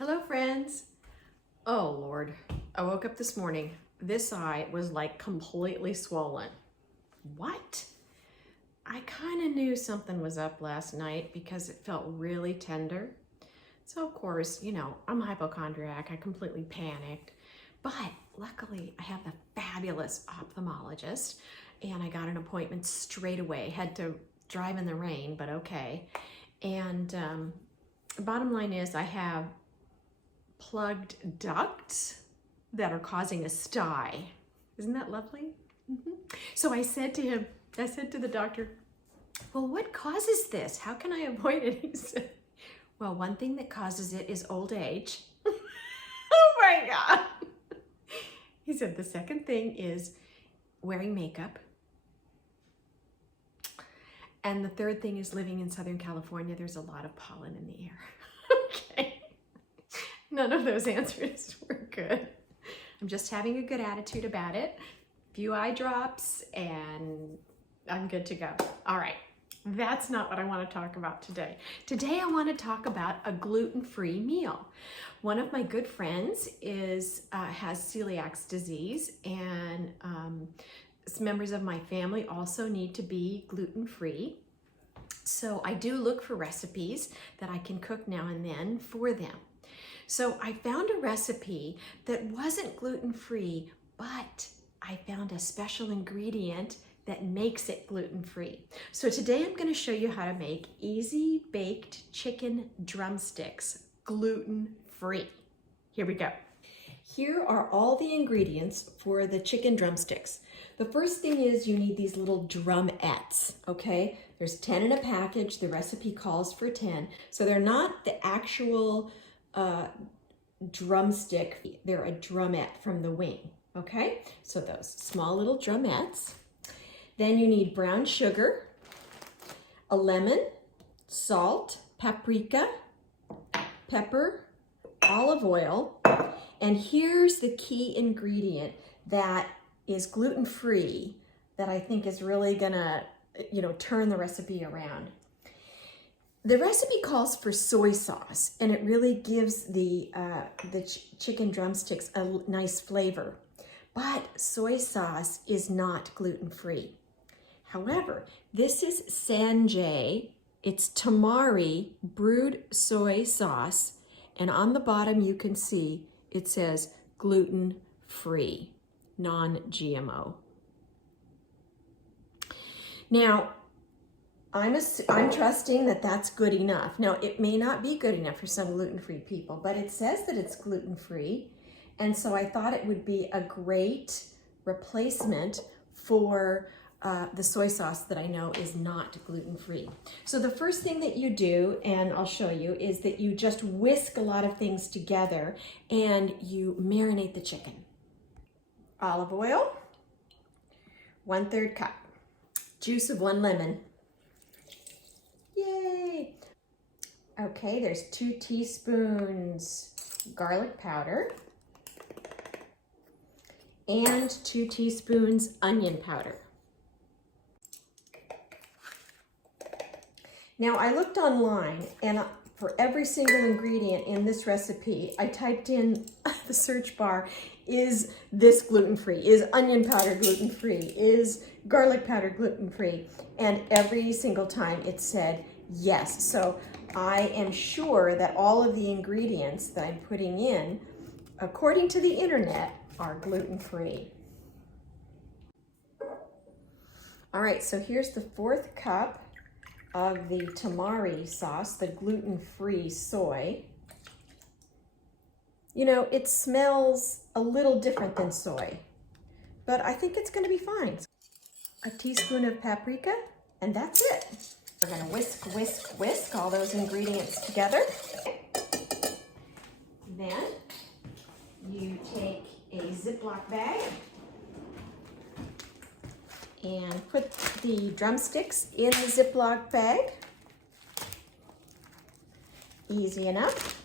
Hello, friends. Oh, Lord. I woke up this morning. This eye was like completely swollen. What? I kind of knew something was up last night because it felt really tender. So, of course, I'm a hypochondriac. I completely panicked. But luckily, I have the fabulous ophthalmologist, and I got an appointment straight away. Had to drive in the rain, but okay. And the bottom line is I have plugged ducts that are causing a sty. Isn't that lovely? So I said to the doctor, well, what causes this? How can I avoid it? He said, well, one thing that causes it is old age. Oh my God. He said, the second thing is wearing makeup. And the third thing is living in Southern California. There's a lot of pollen in the air. Okay. None of those answers were good. I'm just having a good attitude about it. A few eye drops and I'm good to go. All right, that's not what I want to talk about today. Today I want to talk about a gluten-free meal. One of my good friends has celiac disease, and some members of my family also need to be gluten-free. So I do look for recipes that I can cook now and then for them. So I found a recipe that wasn't gluten-free, but I found a special ingredient that makes it gluten-free. So today I'm going to show you how to make easy baked chicken drumsticks gluten-free. Here we go. Here are all the ingredients for the chicken drumsticks. The first thing is you need these little drumettes, okay? There's 10 in a package. The recipe calls for 10. So they're not the actual drumstick, they're a drumette from the wing, okay? So those small little drumettes. Then you need brown sugar, a lemon, salt, paprika, pepper, olive oil, and here's the key ingredient that is gluten-free that I think is really gonna, turn the recipe around. The recipe calls for soy sauce, and it really gives the chicken drumsticks a nice flavor. But soy sauce is not gluten-free. However, this is Sanjay. It's tamari brewed soy sauce, and on the bottom you can see it says gluten-free, non-GMO. Now, I'm trusting that that's good enough. Now, it may not be good enough for some gluten-free people, but it says that it's gluten-free. And so I thought it would be a great replacement for the soy sauce that I know is not gluten-free. So the first thing that you do, and I'll show you, is that you just whisk a lot of things together and you marinate the chicken. Olive oil, 1/3 cup. Juice of 1 lemon. Yay! Okay, there's 2 teaspoons garlic powder and 2 teaspoons onion powder. Now I looked online, and for every single ingredient in this recipe, I typed in the search bar, is this gluten-free? Is onion powder gluten-free? Is garlic powder gluten-free? And every single time it said yes. So I am sure that all of the ingredients that I'm putting in, according to the internet, are gluten-free. All right, so here's the 4th cup of the tamari sauce, the gluten-free soy. It smells a little different than soy, but I think it's going to be fine. A teaspoon of paprika, and that's it. We're going to whisk, whisk, whisk all those ingredients together. Then you take a Ziploc bag and put the drumsticks in the Ziploc bag. Easy enough.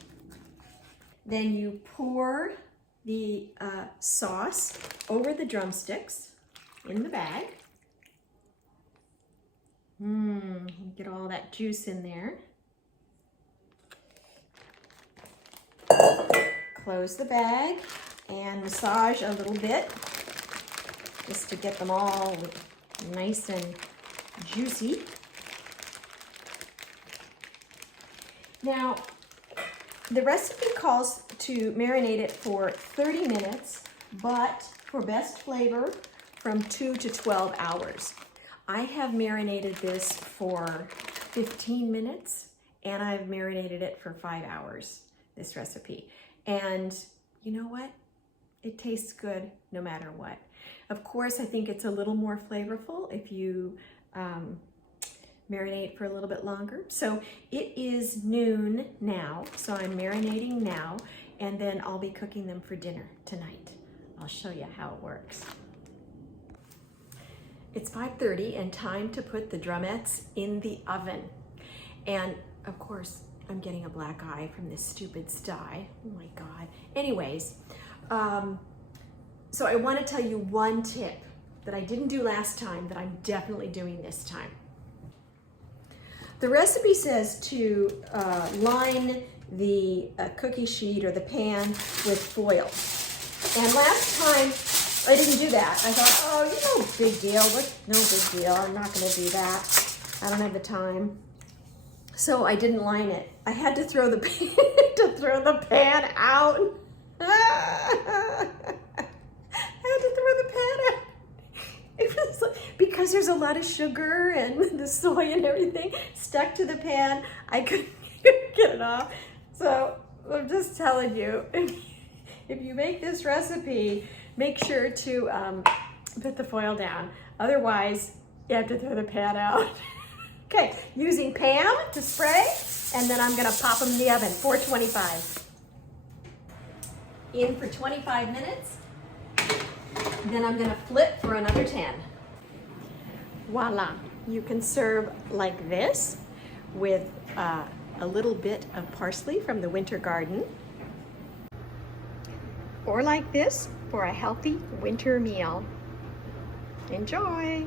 Then you pour the sauce over the drumsticks in the bag. Get all that juice in there. close the bag and massage a little bit just to get them all nice and juicy. Now, the recipe calls to marinate it for 30 minutes, but for best flavor, from 2 to 12 hours. I have marinated this for 15 minutes, and I've marinated it for 5 hours, this recipe. And you know what? It tastes good no matter what. Of course, I think it's a little more flavorful if you marinate for a little bit longer. So it is noon now, so I'm marinating now, and then I'll be cooking them for dinner tonight. I'll show you how it works. It's 5:30 and time to put the drumettes in the oven. And of course, I'm getting a black eye from this stupid sty. Oh my God. Anyways, so I want to tell you one tip that I didn't do last time that I'm definitely doing this time. The recipe says to line the cookie sheet or the pan with foil. And last time I didn't do that. I thought, oh, no big deal. No big deal. I'm not going to do that. I don't have the time. So I didn't line it. I had to throw the pan out. I had to throw the pan out. It was because there's a lot of sugar and the soy and everything stuck to the pan. I couldn't get it off. So I'm just telling you, if you make this recipe, make sure to put the foil down. Otherwise, you have to throw the pan out. Okay, using Pam to spray, and then I'm gonna pop them in the oven, 425. In for 25 minutes. Then I'm gonna flip for another 10. Voila, you can serve like this with a little bit of parsley from the winter garden, or like this for a healthy winter meal. Enjoy.